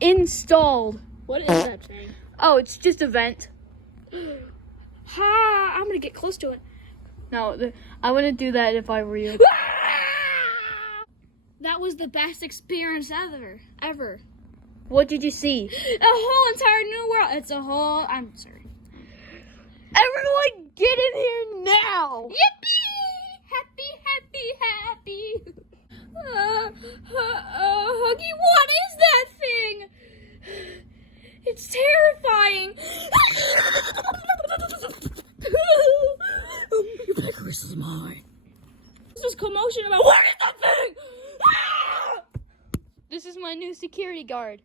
installed. What is that thing? Oh, it's just a vent. Ha! I'm gonna get close to it. No, I wouldn't do that if I were you. That was the best experience ever. What did you see? A whole entire new world. It's a whole. I'm sorry. Everyone, get in here now! Yippee! Happy. Huggy, what is that thing? It's terrifying. This is mine. There's commotion about what is that thing? This is my new security guard.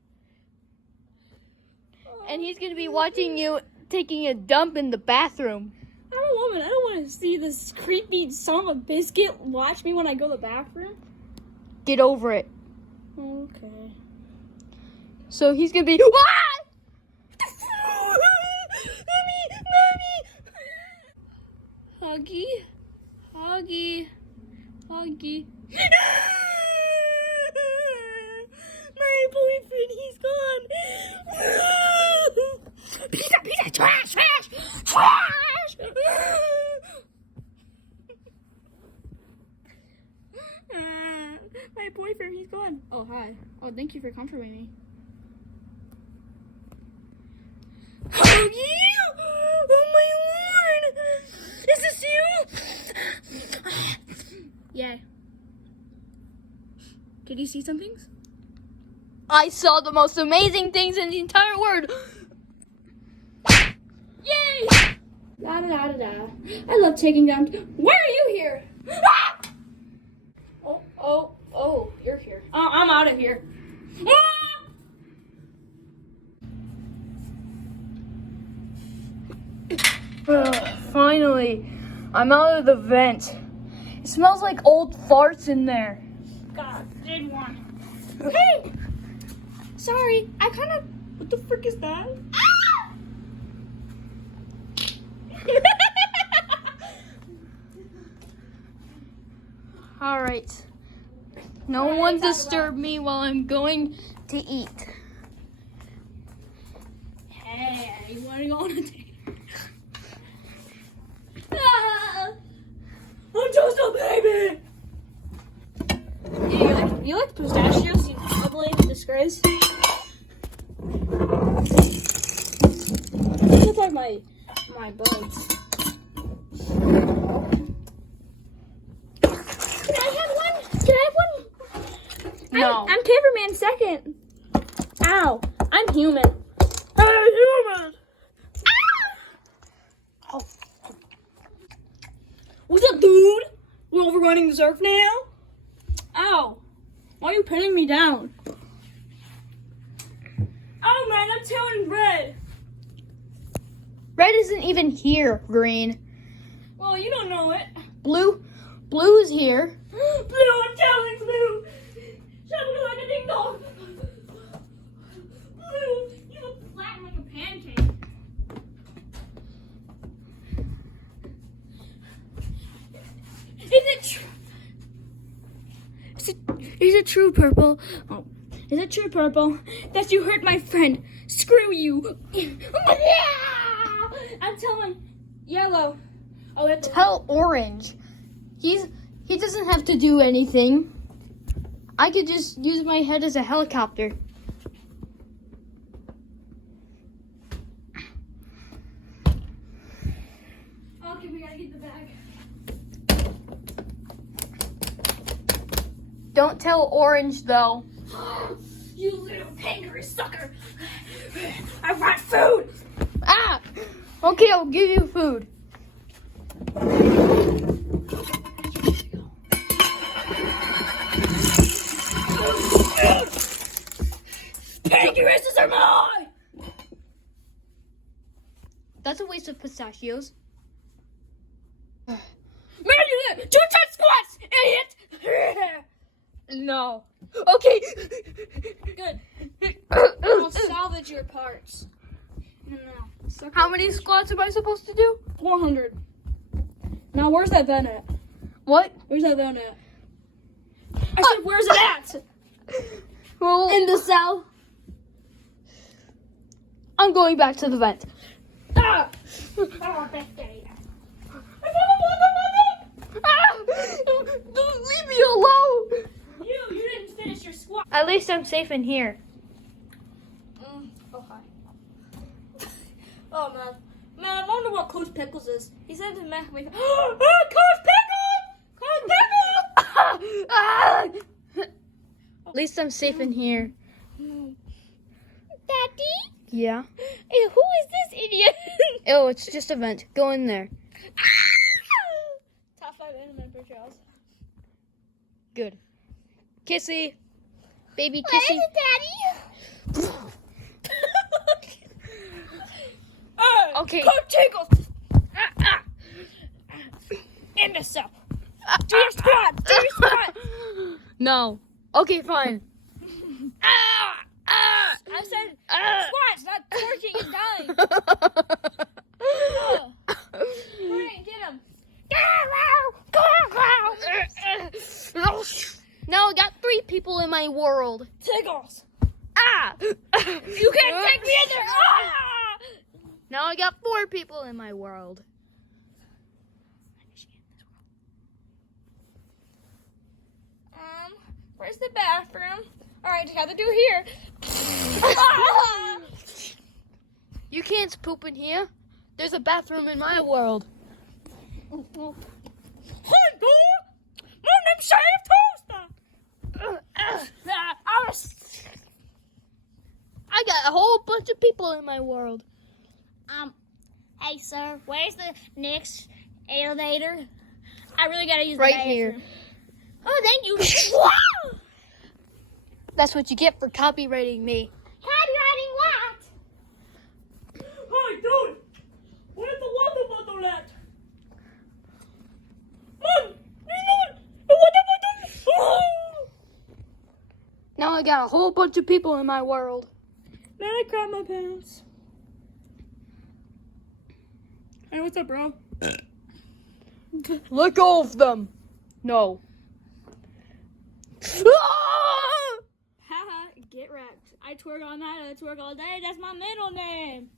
And he's gonna be watching you taking a dump in the bathroom. I'm a woman. I don't want to see this creepy son of a biscuit watch me when I go to the bathroom. Get over it. Okay. So he's gonna be. What? Mommy. Huggy. My boyfriend, he's gone. Pizza, trash. My boyfriend, he's gone. Oh, hi. Oh, thank you for comforting me. Huggy! Oh my lord! Is this you? Yeah. Did you see some things? I saw the most amazing things in the entire world. Yay! La da da da da. I love taking down. Why are you here? Ah! Oh, you're here. I'm out of here. Ah! Finally, I'm out of the vent. It smells like old farts in there. God, did one. Hey! Sorry, I kind of. What the frick is that? Ah! All right. No one disturb me while I'm going to eat. Hey, you want to go on a date? Ah! I'm just a baby! You like pistachios, you ugly disgrace? Look like my buds. Can I have one? No. I'm Paperman second. Ow, I'm human. I'm human. Ah! What's up, dude? We're overrunning the surf now? Ow. Why are you pinning me down? Oh man, I'm telling Red. Red isn't even here, Green. Well, you don't know it. Blue is here. Blue, I'm telling Blue. Shut up like a ding dong. Blue, you look flat like a pancake. Is it true, Purple? Oh, is it true, Purple, that you hurt my friend? Screw you! I'm telling Yellow. Oh, it's Tell Orange. He doesn't have to do anything. I could just use my head as a helicopter. okay. We gotta get the bag. Don't tell Orange though. You little kangaroo sucker! I want food! Ah! Okay, I'll give you food. Kangaroos are mine! That's a waste of pistachios. Man, you did 2 10 squats, idiot! No. Okay. Good. I'll salvage your parts. No. How many squats am I supposed to do? 400. Now, where's that vent at? What? Where's that vent at? I said, where's it at? Well, In the cell. I'm going back to the vent. Ah! Oh, that's gay. Don't leave me alone. You didn't finish your squat. At least I'm safe in here. Oh, hi. Oh, man. Man, I wonder what Coach Pickles is. He said to make me. Oh, Coach Pickles! Coach Pickles! At least I'm safe in here. Daddy? Yeah. Hey, who is this idiot? Oh, it's just a vent. Go in there. Top 5 anime for Charles. Good. Kissy. Baby Where Kissy. is it, Daddy? Okay. Coach Pickles! In the cell. Do your squat! Do your squat! No. Okay, fine. I said squats, not twerking and dying. Hurry, get him. Now I got 3 people in my world. Tickles. Ah! You can't take me in there. Ah! Now I got 4 people in my world. Where's the bathroom? All right, gotta do here. You can't poop in here. There's a bathroom in my world. Hi, dog. My name's Chef Toaster. I got a whole bunch of people in my world. Hey, sir, where's the next elevator? I really gotta use Right the bathroom. here. Oh, thank you. That's what you get for copywriting me. Copywriting what? Hi, dude. Where's the water bottle at? Mom, the water bottle. Now I got a whole bunch of people in my world. Man, I crap my pants. Hey, what's up, bro? Let go of them. No. Haha, get wrecked. I twerk all night, I twerk all day. That's my middle name.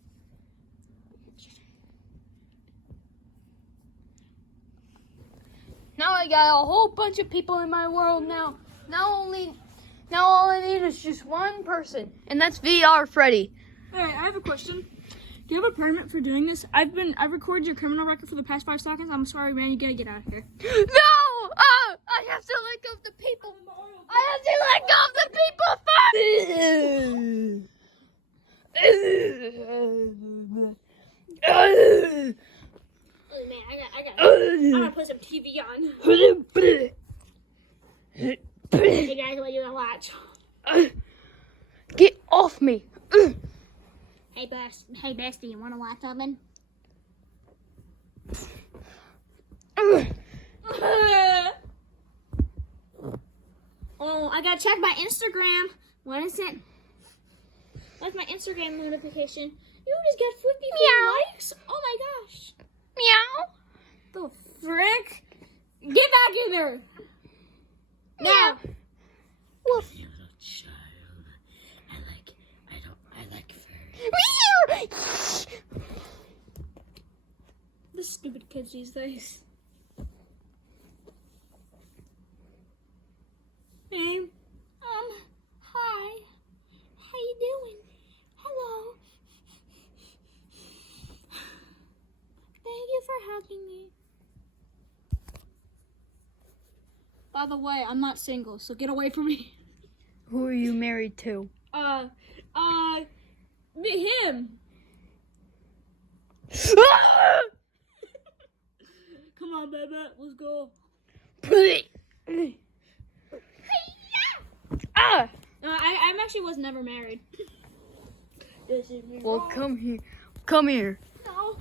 Now I got a whole bunch of people in my world now. Now all I need is just one person, and that's VR Freddy. Hey, I have a question. Do you have a permit for doing this? I've recorded your criminal record for the past 5 seconds. I'm sorry, man. You gotta get out of here. No! I have to let go of the people. I have to let go of the people first. Oh, man, I gotta put some TV on. Hey, guys, what you gonna watch? Get off me. Hey, bestie, you wanna watch something? Oh, I gotta check my Instagram. What is it? What's my Instagram notification? You just got 54 likes? Oh my gosh. Meow. The frick? Get back in there. Now. Woof. You little child. I like furry. The stupid kids these days. Hey. Hi. How you doing? Hello. Thank you for hugging me. By the way, I'm not single, so get away from me. Who are you married to? Him. Come on, baby, let's go. Ah! I was never married. This is me. Well, come here. Come here. No, I don't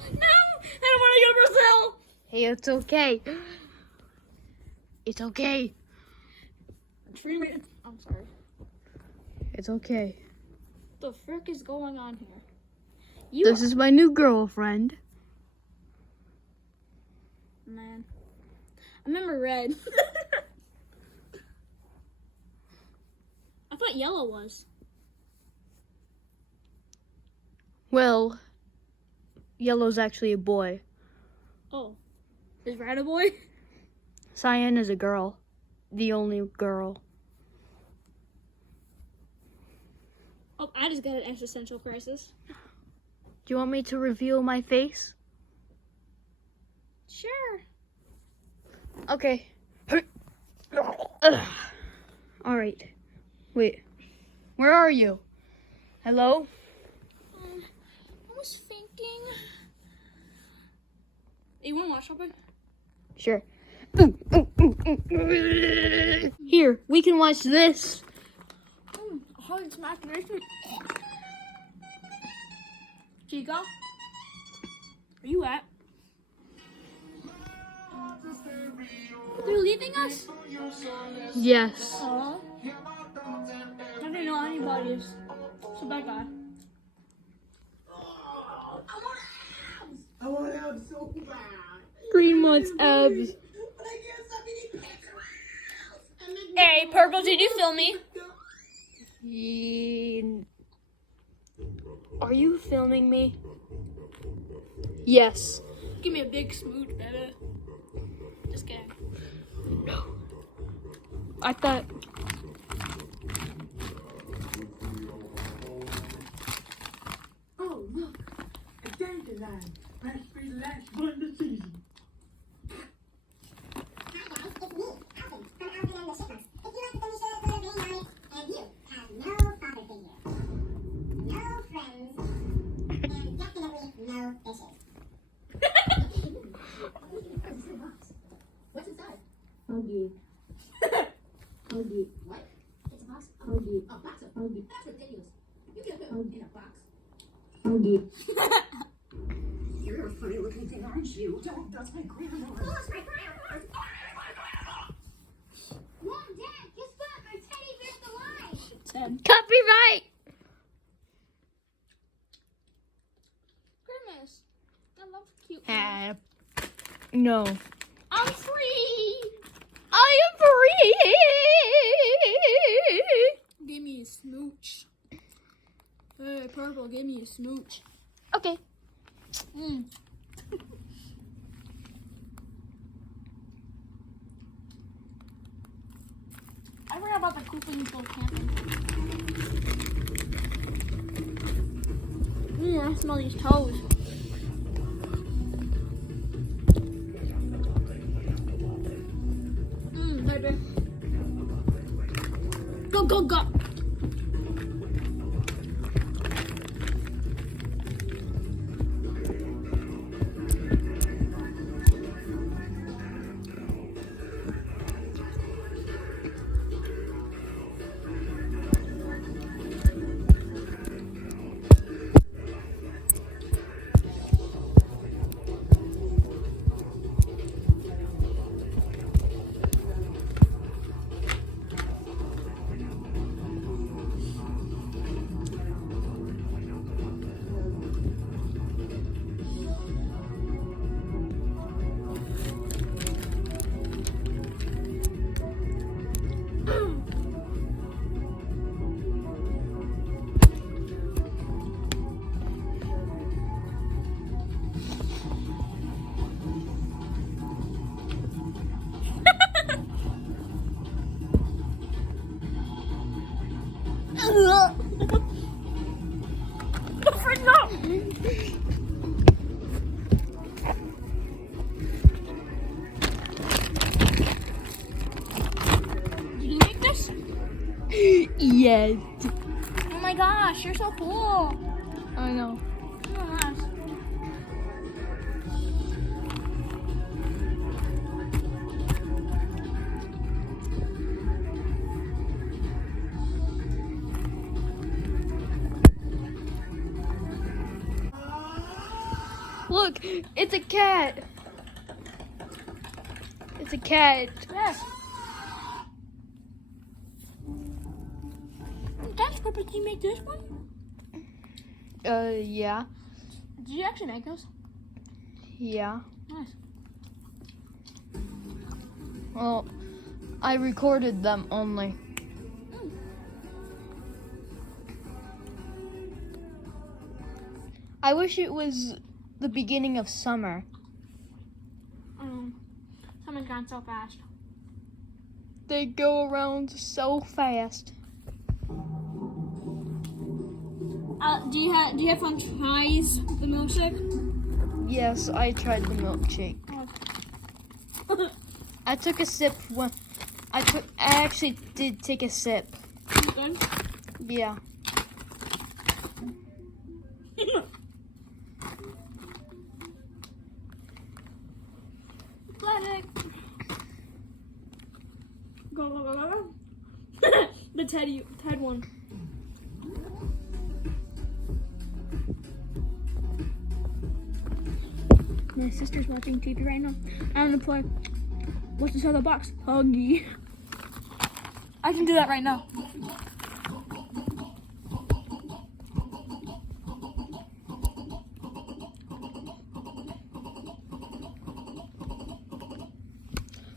want to go to Brazil. Hey, it's okay. It's okay. I'm sorry. It's okay. What the frick is going on here? This is my new girlfriend. Man. I remember red. I thought yellow was. Well, yellow's actually a boy. Oh. Is red a boy? Cyan is a girl. The only girl. Oh, I just got an existential crisis. Do you want me to reveal my face? Sure. Okay. Alright. Wait. Where are you? Hello? I was thinking. You want to watch something? Sure. Here, we can watch this. Hard smack nation. Chico? Where you at? They're leaving us? Yes. Aw. I don't know anybody is. It's a bad guy. I want to have so bad. Green wants abs. But I guess I need pictures. Hey, Purple, did you film me? Are you filming me? Yes. Give me a big smooch, baby. Just kidding. I thought. Oh, look. A dandelion. Must be the last one of the season. What's inside? Huggy. Huggy. What? It's a box. Huggy. A box of Huggy. That's ridiculous. You can put it in a box. Huggy. You're a funny looking thing, aren't you? Don't, that's my grandma. Oh, it's my grandma. Mom, Dad, guess what? My teddy bear's alive. Ted. Copyright! Goodness. I love cute. No. I'm free. I am free! Give me a smooch. Hey, Purple, give me a smooch. Okay. Mm. I forgot about the coupon for camping. I smell these toes. Baby. Go, go, go. Did you make this? Yes. Oh my gosh, you're so cool. I know. Oh, nice. Look, it's a cat. It's a cat. Yes. That's Purple. Did you make this one? Yeah. Did you actually make those? Yeah. Nice. Well, I recorded them only. I wish it was the beginning of summer. Summer's gone so fast. They go around so fast. Do you have fun tries the milkshake? Yes, I tried the milkshake. I took a sip when I actually did take a sip. Good. Yeah. Athletic. Go, go, go, go, go. The Ted one. My sister's watching TV right now. I'm gonna play What's Inside the Box? Huggy. I can do that right now.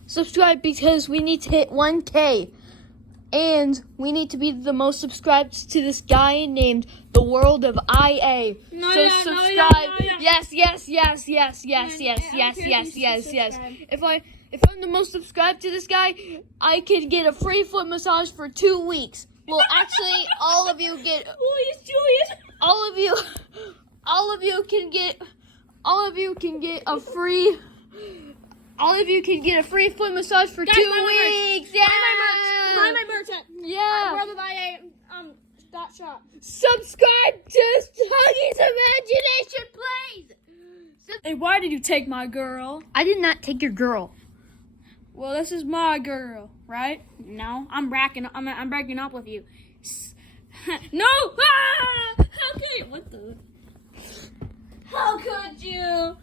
Subscribe because we need to hit 1K. And we need to be the most subscribed to this guy named The World of IA. So subscribe. Yes. If I'm the most subscribed to this guy, I can get a free foot massage for 2 weeks. Well, actually, all of you can get a free foot massage for 2 weeks. Yeah. Buy my merch at Yeah. World of IA dot shop. Subscribe to Huggy's Imagination, please. Hey, why did you take my girl? I did not take your girl. Well, this is my girl, right? No, I'm breaking up with you. No! Ah! How could you? What the? How could you?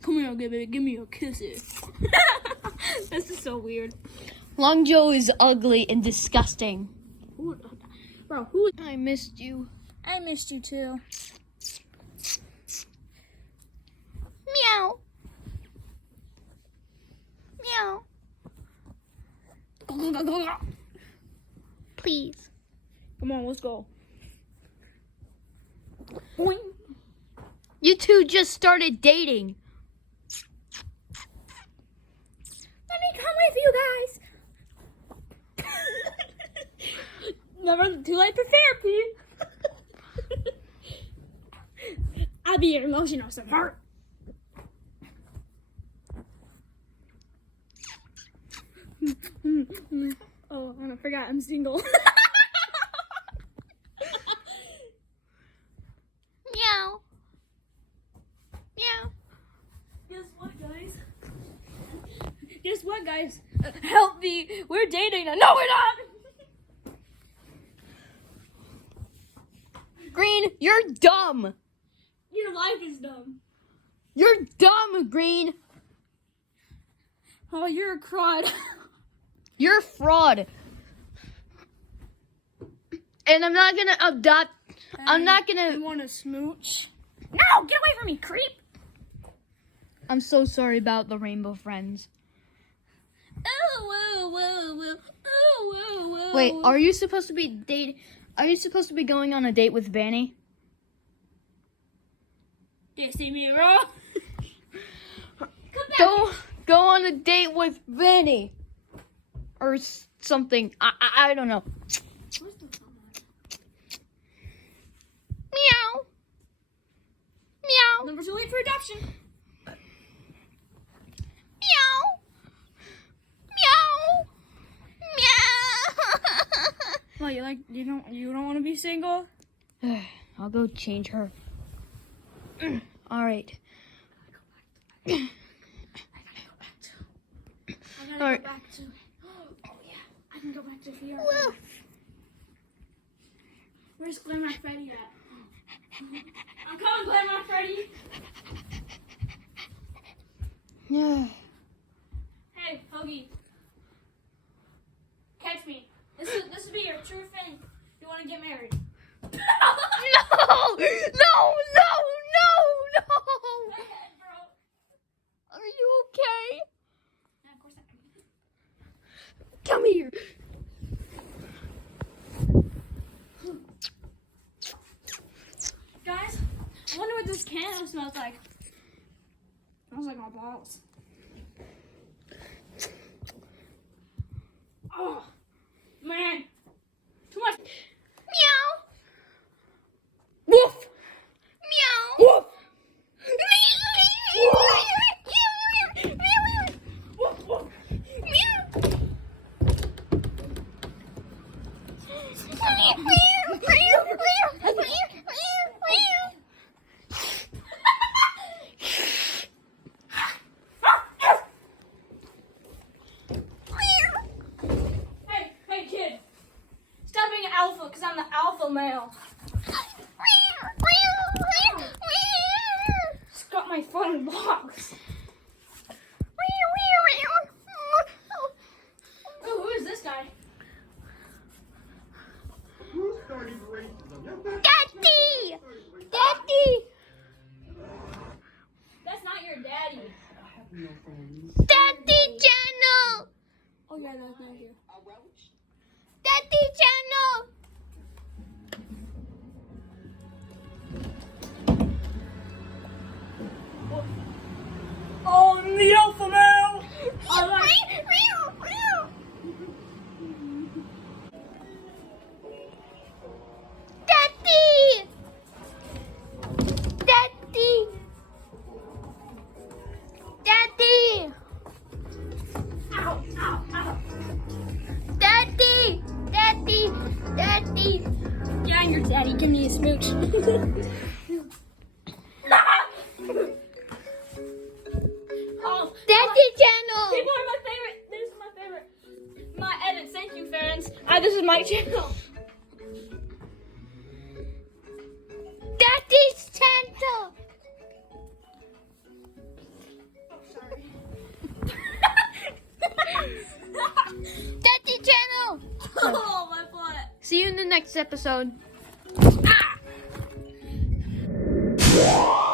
Come here, baby. Give me your kisses. This is so weird. Long Joe is ugly and disgusting. Bro, I missed you. I missed you too. Meow. Meow. Please. Come on, let's go. Boing. You two just started dating. Let me come with you guys. Never too late for therapy. I'll be your emotional support. Oh, I forgot I'm single. Meow. Meow. Guess what, guys? Help me. We're dating now. No, we're not. Green, you're dumb. Your life is dumb. You're dumb, Green. Oh, you're a crud. You're a fraud. And I'm not gonna adopt. I'm not You gonna. want to smooch? No, get away from me, creep. I'm so sorry about the Rainbow Friends. Oh, whoa, whoa, whoa. Oh, whoa, whoa. Wait, are you supposed to be dating? Are you supposed to be going on a date with Vanny? Do you see me, bro? Go on a date with Vanny. Or something. I don't know. Meow. Meow. Never too late for adoption. Meow. Meow. Meow. What, you don't want to be single? I'll go change her. All right. I gotta All right. go back to. Oh yeah, I can go back to VR. Woof. Where's Grandma Freddy at? I'm coming, Grandma Freddy. Hey, Hoagie. Catch me. This would be your true thing. You want to get married? No! No! Go ahead, bro. Are you okay? Yeah, of course I can. Come here. Guys, I wonder what this candle smells like. Smells like my balls. Oh, man. Too much. Meow. Woof. Meow. Woof. Woof, woof. Hey, kid. Stop being an alpha, because I'm the alpha male. Just got my phone box. Oh, who is this guy? Who started racism? Daddy! Daddy! That's not your daddy. I have no friends. Daddy channel! Oh, yeah, that's not here. Daddy channel! Oh, I'm the alpha male. I like. Daddy! Daddy! Daddy! Ow, ow, ow. Daddy! Daddy! Daddy! Yeah, I'm your daddy. Give me a smooch. Oh, Daddy channel! people are my favorite. This is my favorite. My edits. Thank you, fans. This is my channel. Daddy's channel! Daddy channel! Oh, my butt. See you in the next episode. Ah!